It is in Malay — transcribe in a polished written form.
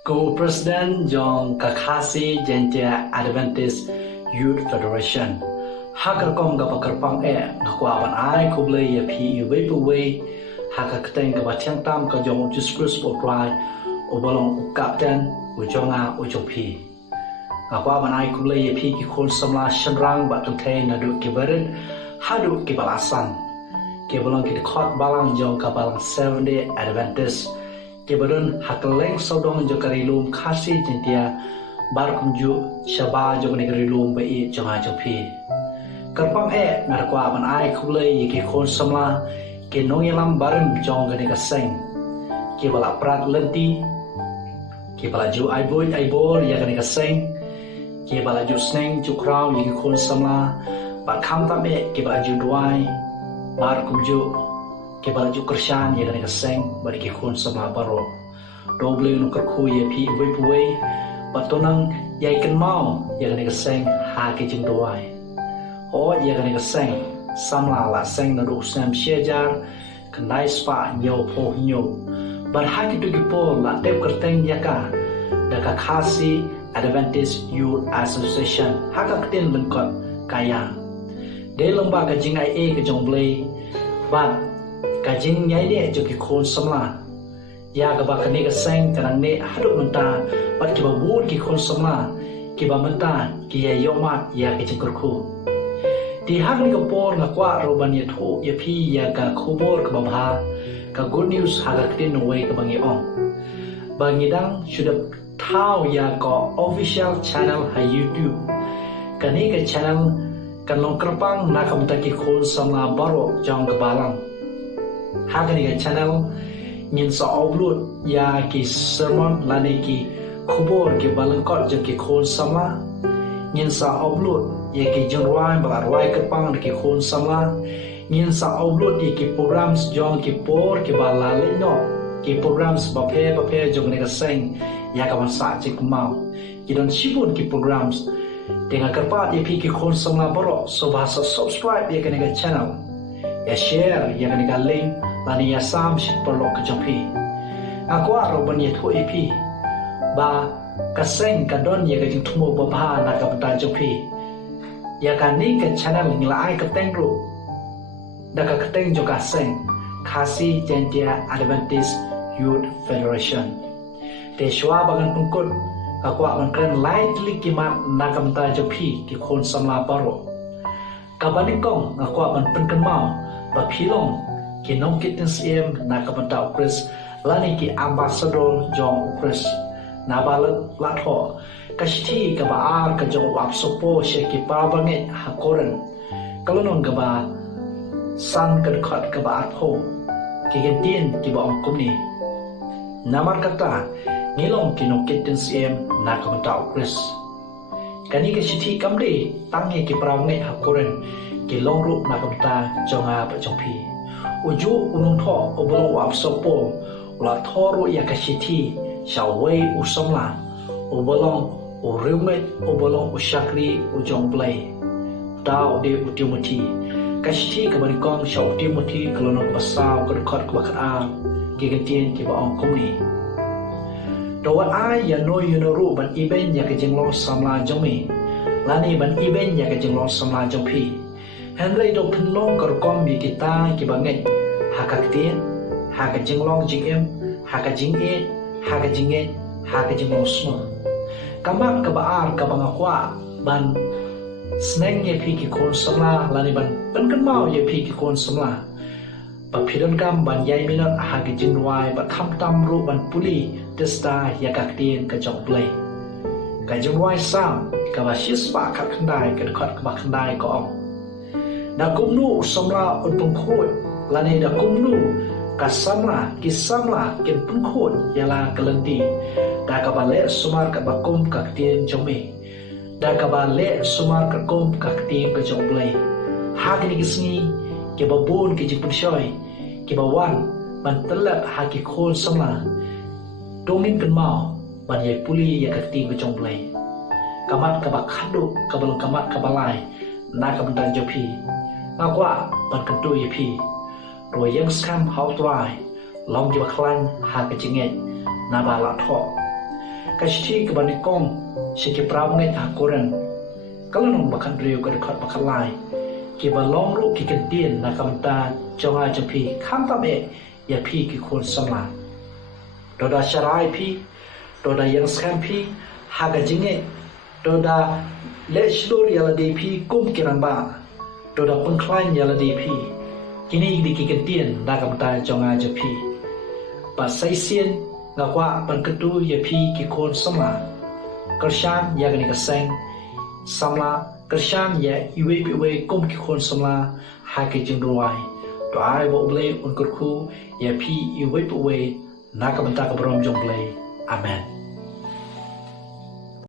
Co-President John Kakasi Jentia Adventist Youth Federation Hakarkom Gapakarpang Nakwaban I Kuble Yapi Wapeaway Hakakten Gabatiang Tam Kajong Justus Potrai Obalong Captain Ujonga Ujopi Nakwaban I Kuble Yapi Kikul Samla Shanrang Batute Nadu Kibarin Hadu Kibalasan Kibalong Kikot Balang Jong Kabalang 7-day Adventist Kebetulan hakeleng sodong jokarilum kasih jentia barkumju syaba jong negerilum bai jonga jopi. Kerpang narkwa ban ai kulai yiki kon samla ke nongelam bareng jong gane kaseng. Ke bala prat lenti ke bala ju aibor ya gane kaseng. Ke bala ju sneng ju kraw yiki kon samla ba kham tam ke bala ju duai barkumju ke bala ju kershan ya gane kaseng bari ke kon sama baro doble no kerku ya pi wei batonang ya ikan mau ya gane kaseng ha ke jing doai o ya gane kaseng samla la seng no do sam shejar kanai spa nyo po nyo bar ha ke du po la tep kerteng ya ka da ka khasi Adventist Youth Association ha ka kten lengkot kaya de lomba ka jing ai ke jong blei ban kajing nyai dia joki kon samla ya gaba kane ka seng karang ne haduk menta pat ki babur ki kon samla ki ba menta ki ya yomat ya ki chikurku di hak ni ka por na kwa roban ya tho ya phi ya ka khobor ka babha ka good news ha ka tin way ka bangi ong bangidang sudah thau ya ka official channel ha YouTube kane ka channel kan long kerpang na ka menta ki kon samla baro jong ka balang Hakani ka channel ngin sa upload ya ki sermon lani ki khubor ki balangkot je ki khon samla ngin sa upload ya ki jonrwai balarwai kepang ki khon samla ngin sa upload ya ki programs jong ki por ki balale no ki programs bape jong ne ka seng ya ka sa chik mau ki don sibun ki programs dengan kerpat ya pi ki khon samla baro so bahasa subscribe ya ka channel ya share ya kan ka link lani ya sam shit perlo ke jampi aku aro ban ye tho epi ba kaseng ka don ya ka jing thumo ba bha na ka ta jampi ya kan ni ka channel ni la ai ka tengro da ka teng jo ka seng khasi jentia Adventist Youth Federation te shwa bagan pungkut aku akan kren lightly kimat na ka ta jampi ki khon samla baro kabanikong aku akan penken mau Papilong ki nong kitin siem na kapanta Chris lani ki ambassador jong Chris na balat latho kashti ka baar ka jong wap sopo she ki pabange hakoren kalonong ka ba san ka khat ka ba atho ki gentin ki ba ongkumni namar kata ngilong ki nong kitin siem na kapanta Chris kani ka shiti kamde tangi ki pabange hakoren ki longru na kamta jonga ba jongpi uju unung tho obolo wap sopo la thoro ya kashiti shawei usomla obolong urumet obolong ushakri ujong play tao de utimuti kashiti kabarikong shaw utimuti kalonong basaw kadkot kabakar gigantin ki ba ong kumni dawat ai ya no yunoru ban iben ya kajinglong samla jongmi lani ban iben ya kajinglong samla jongpi Henry do penlong kerkom bi kita ki bangai hakaktin haka jinglong jingem haka jinge haka jinge haka jinglong semua kamak ka baar ka bangakwa ban sneng ye pi ki kon samla lani ban penken mau ye pi ki kon samla ba phidan kam ban yai minot haka jingwai ba kham tam ru ban puli testa ya kaktin ka jong play ka jingwai sam ka ba shispa ka khandai ka khot ka ba khandai ko na kumnu samla unpungkhut lani na kumnu ka samla kin pungkhut yala kalenti da ka bale sumar ka bakum ka tin jomi da ka bale sumar ka kum ka tin ka jomblai ha ki gisni ke babun ki jipun shoy ke bawan ban telat ha ki khol samla dongin kan mau ban ye puli ya ka tin ka jomblai kamat ka ba khadu ka bal kamat ka balai na ka ban jopi Ngakwa ban kentu ye pi ro yang skam how try long ji ba klan ha ka jinge na ba la tho Kashi ke banikong Shiki pravngai hakoran Kalanong bakan riu ke dekat bakalai Ki balong ru ki kedien na kamta Jonga japi kantam ya pi ki kun samla Doda syarai pi Doda yang skam pi Haga jinge Doda Lechlur yala di pi kum kiramba Doda pengklain yala di pi Kini di ki kedien na kamta jonga japi Ba saisien ngakwa panketu ya pi ki kun samla Kershan ya gani kaseng samla kershan ya iwe biwe kum ki kun samla hake jengduai doai bo ble unkurku ya pi iwe biwe nakamenta kabrom jong ble amen